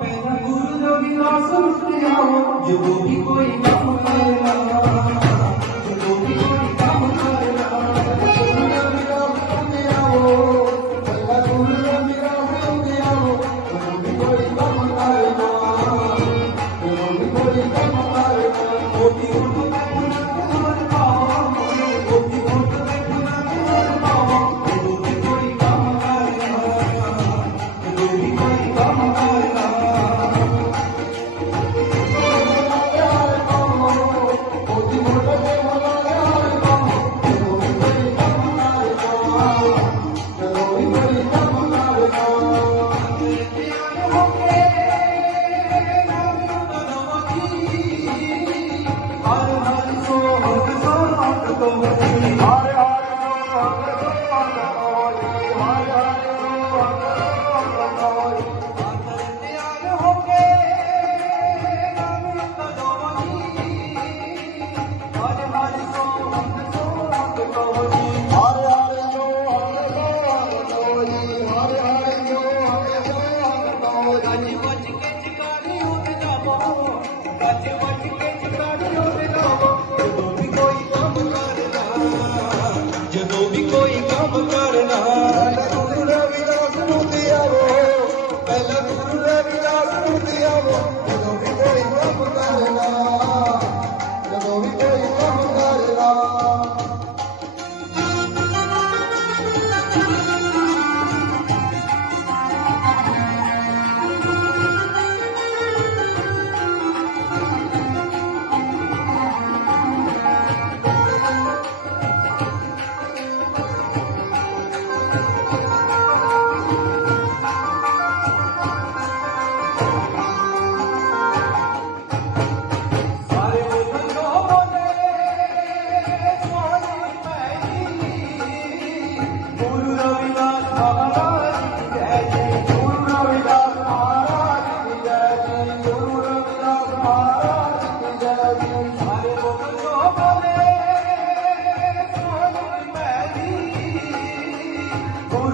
پیدا گرو جو بھی ہو جو بھی کوئی نہ ਹਾਰੇ ਹਾਰੇ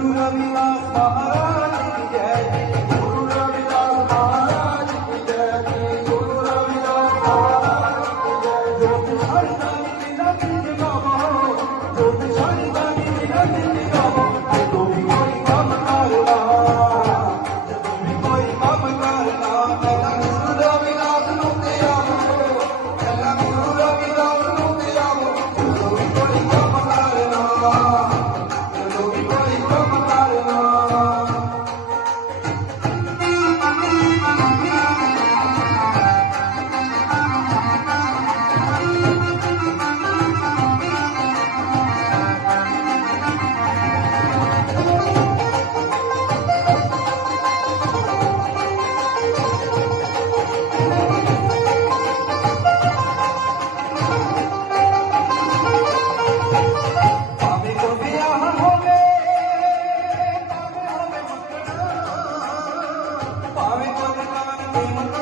Allah, Allah. Bye.